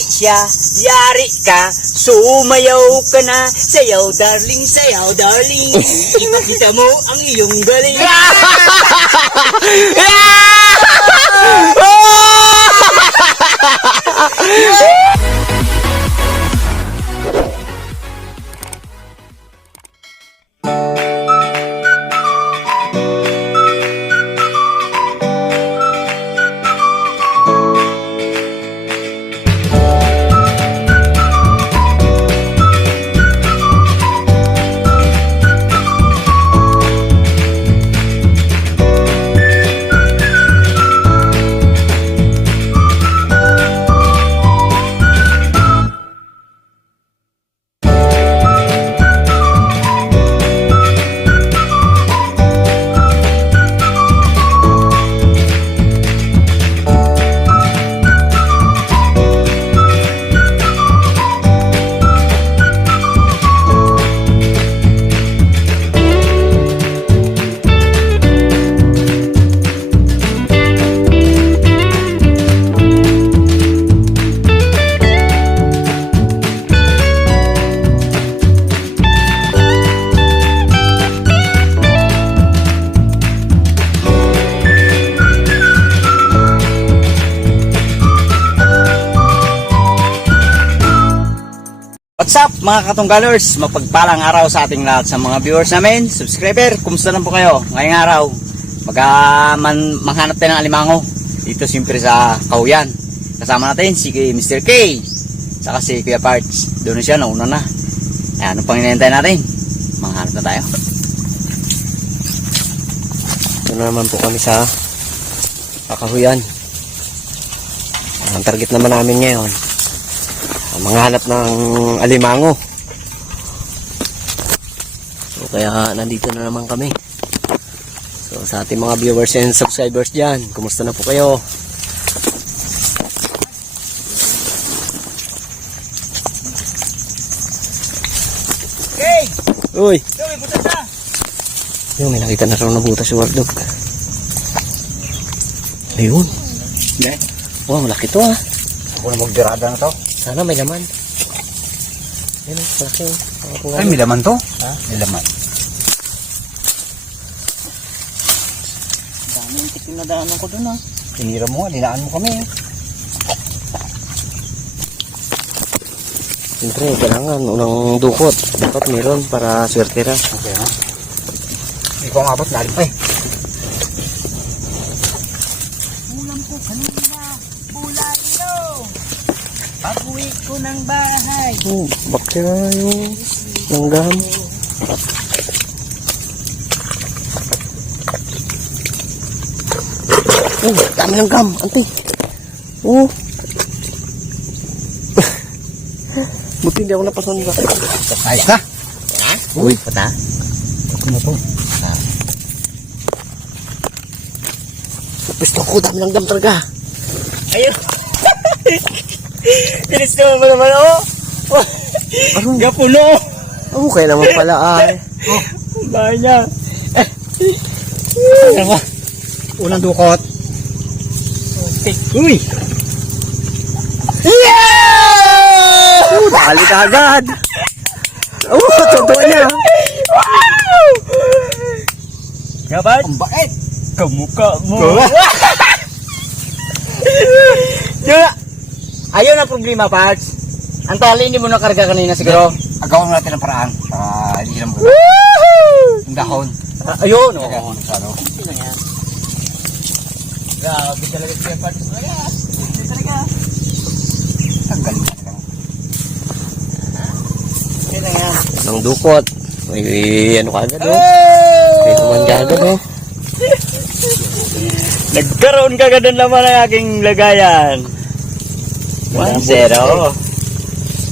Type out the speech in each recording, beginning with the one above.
siya, yari ka, sumayaw ka na, sayaw darling, ipakita mo ang iyong galing. What's up mga katunggalers, mapagpalang araw sa ating lahat, sa mga viewers namin, subscriber, kumusta lang po kayo? Ngayong araw, maghanap tayo ng alimango dito siyempre sa Cauyan. Kasama natin si Mr. K saka si Kuya Parts. Doon na siya, nauna na. Ayan, ano pang hinihintay natin? Maghanap na tayo. Ito na naman po kami sa Kakahuyan. Ang target naman namin ngayon, manghanap ng alimango. So kaya nandito na naman kami. So sa ating mga viewers and subscribers dyan, kumusta na po kayo? Okay! Uy! Ito, may butas na! Yung may nakita na raw na butas si Wardog. Ayun. Hindi. Wow, malaki to ah. Ako na magdirada na to. Sana may laman. Ayun, malaki. Ay, may laman to? Ha? May laman. Daming tikim na daanan ko dun, ha? Tinira mo, dinaan mo kami, ha? Siyempre, kailangan unang dukot. Dapat meron para swerte ra. Okay, ha? Hindi ko mabot, lalim pa, eh. Ulam ko kanina, bulayo! Pag-uwi ko ng bahay. Oh, bakit na yung langgam? Oh, dami langgam, ante. Oh. Buti hindi ako napasan ba? Ayos na? Ha? Uy, pata. Ako na to. Gusto ko, dami langgam talaga. Ayun. Pinis naman naman ako. Ano? Gapuno. Oh, kaya naman pala ay. Bahay niya. Ano? Unang dukot. Okay. Uy! Yeah! Dali ka agad. Oh, totoo niya. Wow! Gabat? Ang bait. Kamukha mo. Ayun ang problema, Parts. Ang tali hindi mo nakarga kanina siguro. Agawan natin ang paraan. Hindi lang mo. Ang dahon. Ayun. Oo. Hindi na yan. Grabe talaga siya, Parts. Hindi talaga. Ang galing talaga. Hindi na yan. Nang dukot. May ano ka agad oh. May kuman ka agad oh. Nagkaroon ka agad naman ang aking lagayan. 1-0.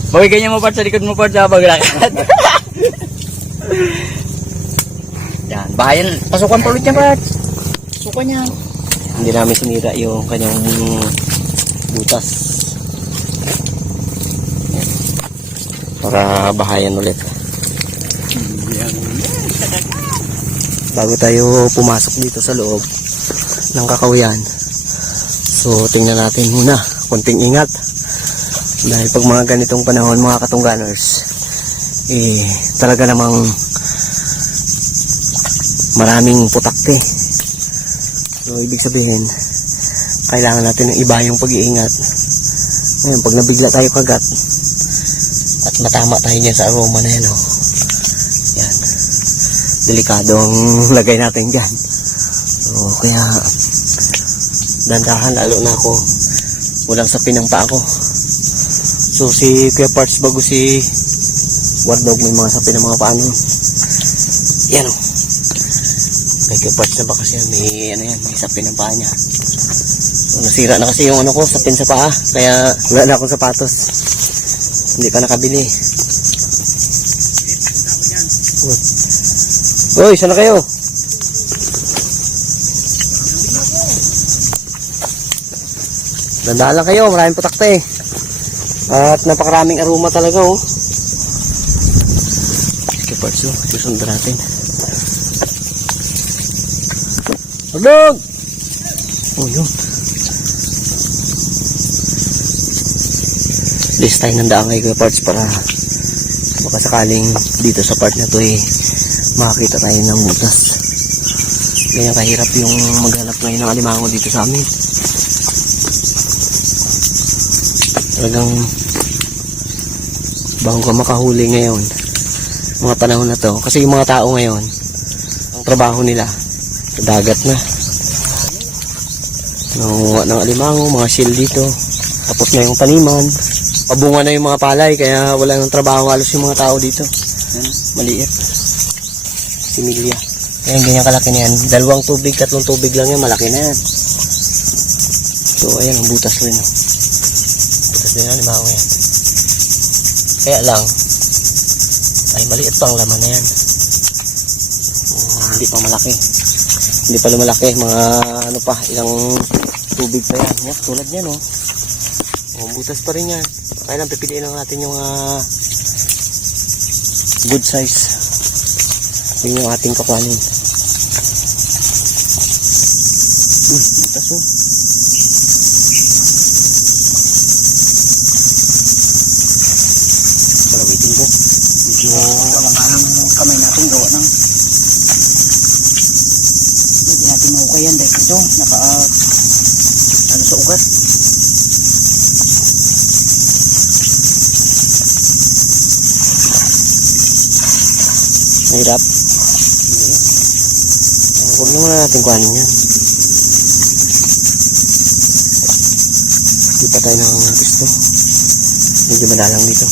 Bagay ganyan mo, Parts, sa likod mo, Parts, sa paglakad. Yan, bahayan. Pasukan pa ulit niya, Parts. Pasukan niya. Hindi namin sinira yung kanyang butas. Para bahayan ulit. Bago tayo pumasok dito sa loob ng Kakahuyan, so tingnan natin muna, konting ingat Dahil pag mga ganitong panahon mga katungganers, talaga namang maraming putakte. So ibig sabihin, kailangan natin ng iba yung pag-iingat. Ngayon, pag nabigla tayo kagat at matama tayo dyan sa aroma na yan, oh. Yan. Delikado ang lagay natin dyan. So kaya dandahan, lalo na ako walang sapin ng paa ko. So si Kuya Parts bago si Wardog may mga sapin ng mga paa niya. Yan, oh. Kay Kuya Parts na ba kasi yan, may sapin ng paa niya. So nasira na kasi yung ano ko, sapin sa paa, kaya wala na akong sapatos, hindi pa nakabili. Uy, saan na kayo? Dandaan lang kayo, maraming putakte. At napakaraming aroma talaga, oh. Sige, Parts, oh. Susundan natin. Agdog! Oh, yun. List tayo ng daan kay Kuya Parts para baka sakaling dito sa part na to makakita tayo ng butas. Ganyan kahirap yung maghanap ngayon ng alimango dito sa amin. Talagang bago ka makahuli ngayon mga panahon na to, kasi yung mga tao ngayon ang trabaho nila sa dagat na, nangunguha ng alimango, mga shell dito, tapos na yung taniman, pabunga na yung mga palay, kaya wala nang trabaho halos yung mga tao dito. Maliit similya, kaya ganyan kalaki na yan, 2 tubig, 3 tubig lang yan, malaki na yan. So ayan ang butas rin, oh. Limango yan. Kaya lang ay maliit pa ang laman na yan. Hindi pa malaki. Hindi pa lumalaki. Mga ano pa, ilang tubig pa yan. Yan, tulad yan, oh. Butas pa rin yan. Kaya lang pipiliin lang natin yung good size. Yun yung ating kakuanin. Butas, oh. Palawitin ko. Medyo kalanganin yung kamay natin gawa ng hindi natin mahukay yan dahil ito ano sa ugat. Mahirap. Huwag naman natin kuhanin yan. Hindi pa tayo ng gusto. Medyo madalang dito.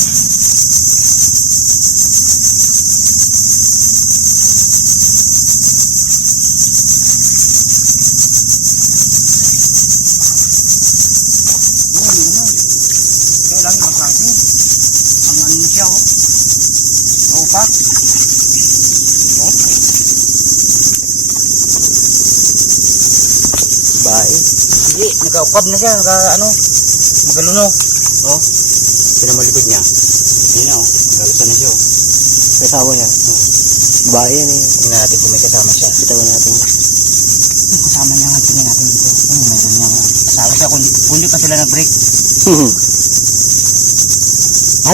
Hindi, nagkaukab na siya, magaluno. Oh, pinamalikod niya. Yun na, oh, galusan na siya, oh. Kasawa yan. Oh. Babae yan, eh. Tingnan natin kung may kasama siya. Bitawan natin yan. Yung kasama niya nga, tingnan natin dito. Mayroon niya nga. Kasawa siya, kundi pa sila nag-break.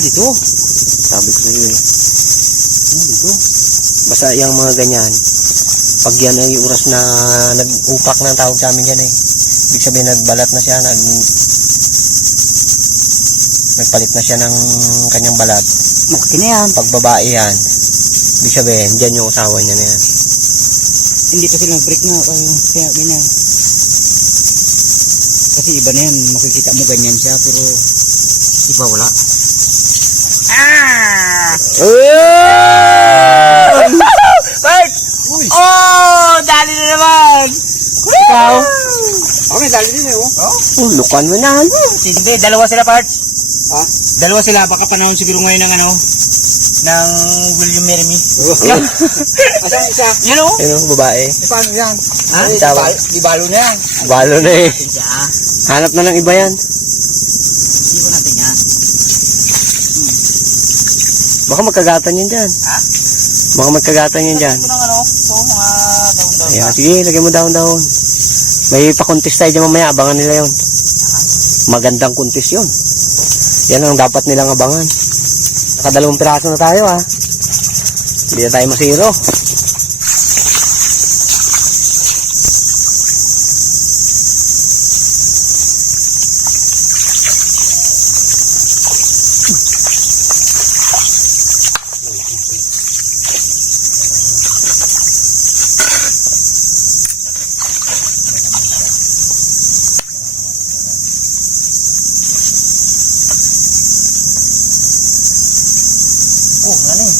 Dito. Sabi ko sa iyo, eh. Dito. Basta yung mga ganyan, pag yan ay oras na nag-upak na ang tawag sa amin yan, eh. Ibig sabihin nagbalat na siya, nagpalit na siya ng kanyang balat. Malaki na yan. Pag babae yan, ibig sabihin, dyan yung usawa niya na yan. Hindi pa sila nag-break na, kaya ganyan. Kasi iba na yan, makikita mo ganyan siya, pero iba wala. Bert! Oh! Dali na naman! Ikaw? Okay, dali din eh, oh. Lukan mo na. Hindi, dalawa sila, Parts. Ha? Dalawa sila, baka panahon siguro ngayon ng ng Will You Marry Me? Yan. Asan isa? Yan, oh. Yan, oh, babae. Paano yan? Ha? Di balo na yan. Balo na eh. Hanap na ng iba yan. Hindi ko natin yan. Baka magkagatan yun dyan. Ha? Baka magkagatan yun dyan. Ito ng ito, mga daon-daon. Ayan, sige, lagyan mo daon-daon. May pa-contest tayo dyan mamaya, abangan nila yun. Magandang contest yun. Yan ang dapat nilang abangan. Nakadalawang piraso na tayo ha. Hindi na tayo masiro. Oh, galing.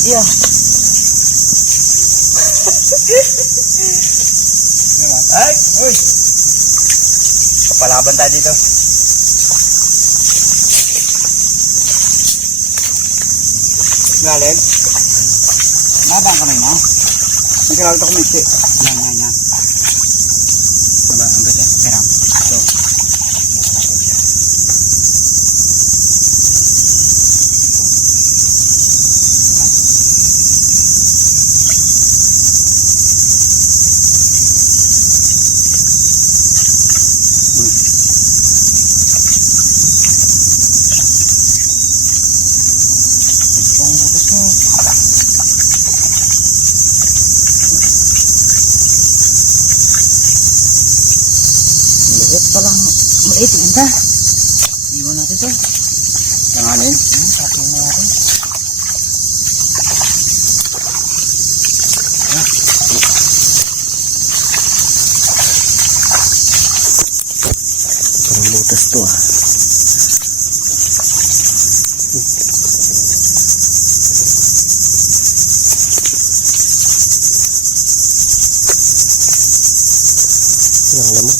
Yeah. Ay! Uy! Papalaban tayo dito. Galing. Mabang kamay na. May kailangan ako may Yan. Diba, ang bete. Pero, so, itong butas mo. Maliit pa lang. Maliit, ganda. Iwan natin ito. Tanganin. Sakin na natin. Parang butas to ah. Yung lamot.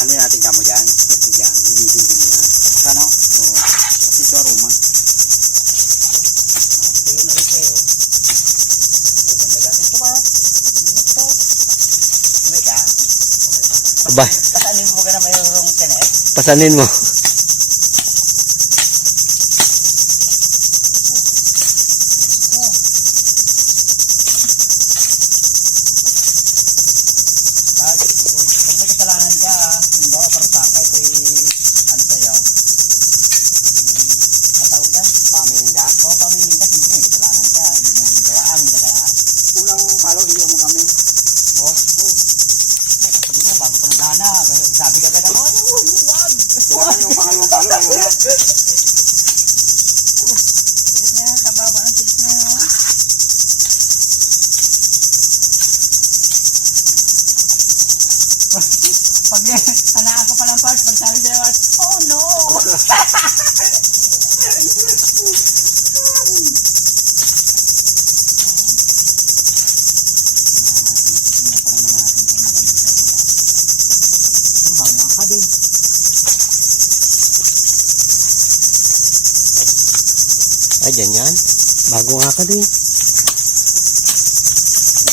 Ano natin kamo dyan? Pwede dyan. Higisin ko muna. Ano? Oo. Kasi ito aroma. Tuyo na rin kayo. Ganda gatin ko ba? Ano ito? Uwi ka? Aba, Pasanin mo ka na mayroong kanet? pasanin mo. Pag may kasalanan ka, kung bawa para sa akin, ito'y ano sa'yo? Matawag yan? Pamilin ka? Oo, pamilin ka, siyempre may kasalanan ka. Hindi mo gawa, amin ka kaya? Unang palo, hiyo mo kami. Oo. Sabi mo, bago pa nagdana, sabi ka agad ako, ano, huwag! Kailangan yung pangalawang palo. Ayaw na. Tilit niya, kababa ng tilit niya. Pag hanaan ka palang part, pag sabi sa'yo, oh no! Bago nga ka din. Ay, dyan yan. Bago nga ka din.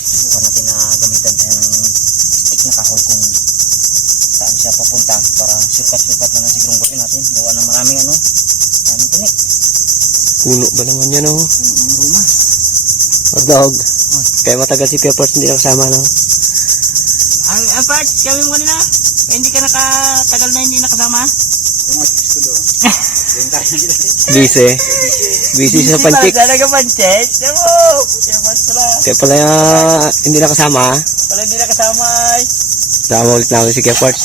Subukan natin na gamitan tayo ng stick na kahoy kung saan siya papunta para shortcut na lang siguro gawin natin. Gawa ng maraming maraming tinik. Puno ba naman yan oh? Yung mga ruma. Dog. Kaya matagal si Peppers hindi nakasama no? Ang part, kami mo kanina. Hindi ka nakatagal na hindi nakasama. Yung watch ko doon. Doon tayo nila. Busy. Busy sa panchik. Hindi pala nag-panchik. Diba? Kaya mas pala. Kaya pala hindi nakasama. Pala hindi nakasama. Sama ulit namin si Peppers.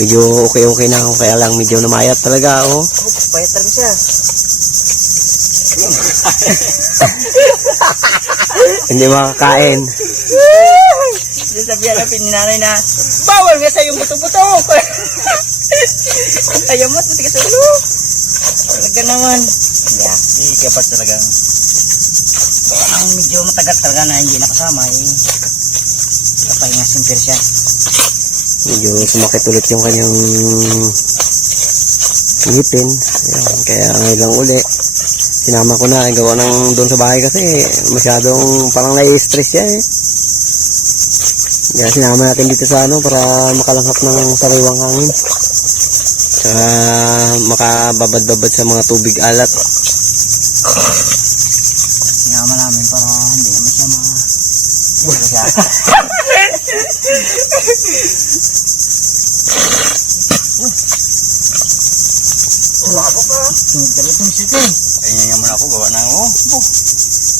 Medyo okay na ako. Kaya lang medyo namayat talaga oh. Payat talaga siya. Hindi makakain. Sabihan na pininanay na, bawal nga sa yung buto-buto. Ayaw mo, matigas sa ulo. Talaga naman. Yeah, si Kepas talagang gawa ng medyo matagal talaga na hindi nakasama eh. Kapahinga simper siya. Medyo sumakit ulit yung kanyang ngipin. Ayan, kaya ngayon lang uli. Sinama ko na, gawa ng doon sa bahay kasi masyadong parang nai-stress siya eh. Kaya sinama natin dito sa ano para makalanghap ng sariwang hangin. Tsaka makababad-babad sa mga tubig alat. Sinama namin para hindi naman siya buhay siya. Ako ka. Tunog siya ito eh. Kaya nga muna ako gawa ng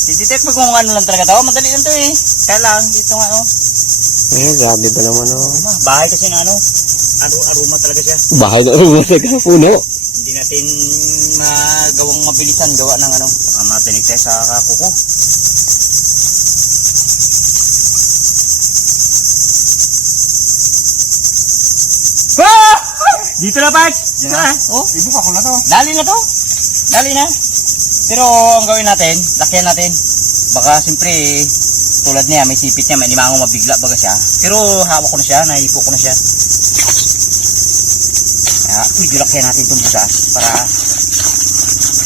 Didetect mo kung ano lang talaga to. Madali lang to eh. Kaya lang, ito nga Grabe ba naman bahay kasi na aroma talaga siya. Bahay na rin puno. Hindi natin magawang mabilisan gawa ng matinig tayo sa kuko. Dito na, Parts! Dito na. Ibuka ko na to. Dali na to. Dali na. Pero ang gawin natin, lakyan natin. Baka siyempre, tulad niya, may sipit niya, may limango mabigla baga siya. Pero hawak ko na siya, nahipo ko na siya. Kaya, medyo lakyan natin itong butas para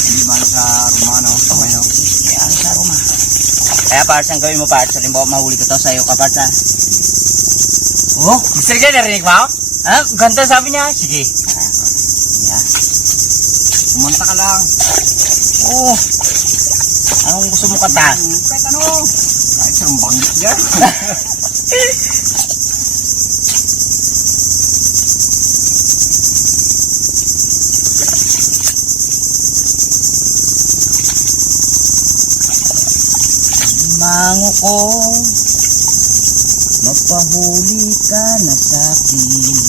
hindi man sa aroma, no? Okay, no? Yan, sa aroma. Kaya, Parts, ang gawin mo, Parts, halimbawa mahuli ko to sa'yo ka, Parts, ha? Mr. Gay, narinig mo? Ganda sabi niya. Sige. Yeah. Kumanta ka lang. Anong gusto mo kanta? Kahit ano. Kahit sarang banggit yan. Mango ko, magpahuli ka na sa'kin,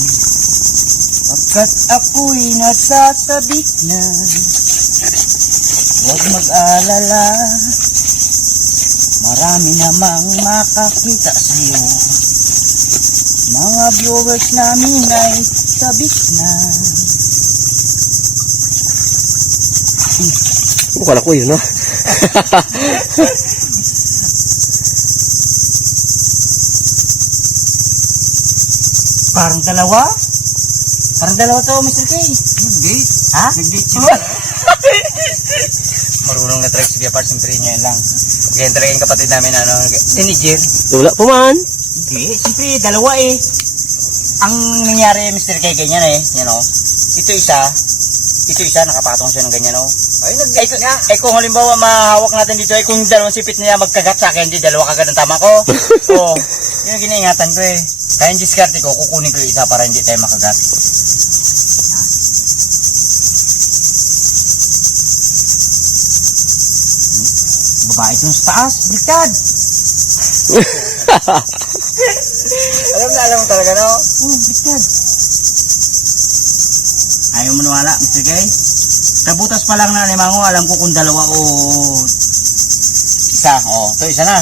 pagkat ako'y nasasabik na. Huwag mag-alala, marami namang makakita sa'yo. Mga viewers namin ay sabik na. Mukha ko yun, no? Parang dalawa? Parang dalawa to, Mr. K. Nag-date? Ha? Nag-date siya. Marunong na trek sige part, siyempre niya lang. Ganyan talaga yung kapatid namin, teenager. Wala pa man. Okay, siyempre dalawa eh. Ang nangyari, Mr. K, ganyan eh. Yan o. Ito isa, nakapatong siya ng ganyan o. Ay, nag-date nga. Kung halimbawa mahawak natin dito, kung dalawang sipit niya magkagat sa akin, di dalawa kagad ang tama ko. So, yun ang ginaingatan ko eh. Kaya yung diskarte ko, kukunin ko yung isa para hindi tayo makagat. Babae ito sa taas, baliktad. Alam mo talaga, no? Baliktad. Ayaw mo nawala, Mr. Gay? Kabutas pa lang na limango, alam ko kung dalawa o isa. Ito isa na.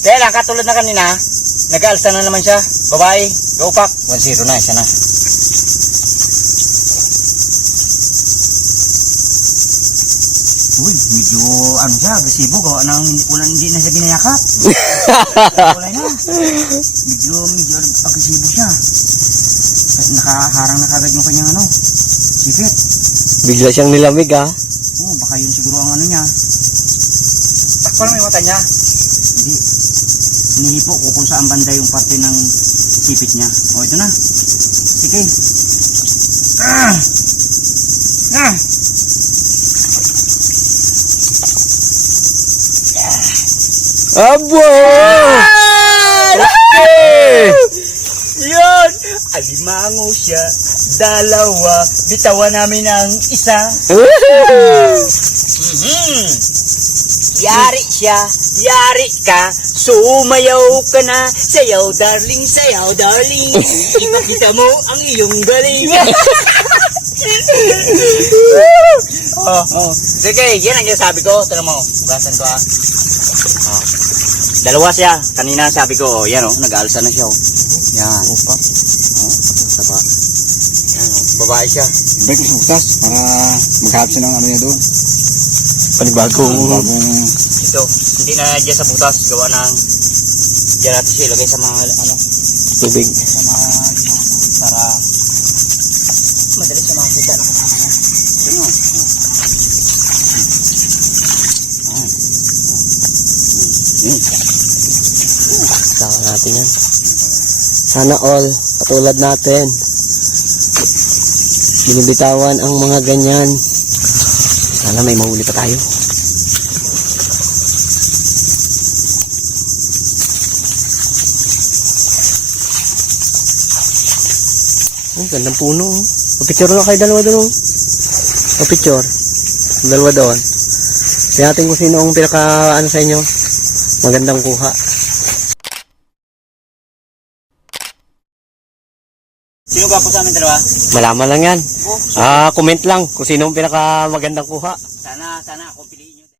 Kaya lang, katulad na kanina, nag-aalsa na naman siya. Babae, go pack. 1-0 na, isa na. Uy, medyo siya, agresibo. Gawa ng hindi na siya ginayakap. Wala na. Medyo agresibo siya. Kasi nakaharang na kagad yung kanyang sipit. Bigla siyang nilamig, ha? Baka yun siguro ang niya. Takpan mo yung mata niya. Hindi. Hinihipo ko kung saan banda yung parte ng sipit niya. Ito na. Sige. Abo! Okay! Yun! Alimango siya. Dalawa. Bitawan namin ang isa. Yari siya. Yari ka. Sumayaw ka na. Sayaw darling, sayaw darling. Ipakita mo ang iyong galing. Sige, yan ang sabi ko. Tara mo, bukasan ko Dalawa siya. Kanina sabi ko, yan nag-aalsa na siya. Yan. Taba. Yan babae siya. Ibalik mo sa butas para magkahap siya ng niya doon. Panibagong Ito, hindi na dyan sa butas, gawa ng dyan natin siya ilagay sa mga ano, tubig. sa mga para madali sa mga kita na kasama niya. Ano? Kaya natin yan. Sana all, katulad natin, binibitawan ang mga ganyan. Sana may mahuli pa tayo. Oh, gandang puno. Oh. Papicture na kayo dalawa doon. Oh. Papicture. Dalawa doon. Tingnan natin kung sino ang pinaka ano sa inyo. Magandang kuha. Sino ba po sa amin dalawa? Malaman lang yan. Comment lang kung sino ang pinaka magandang kuha. Sana ako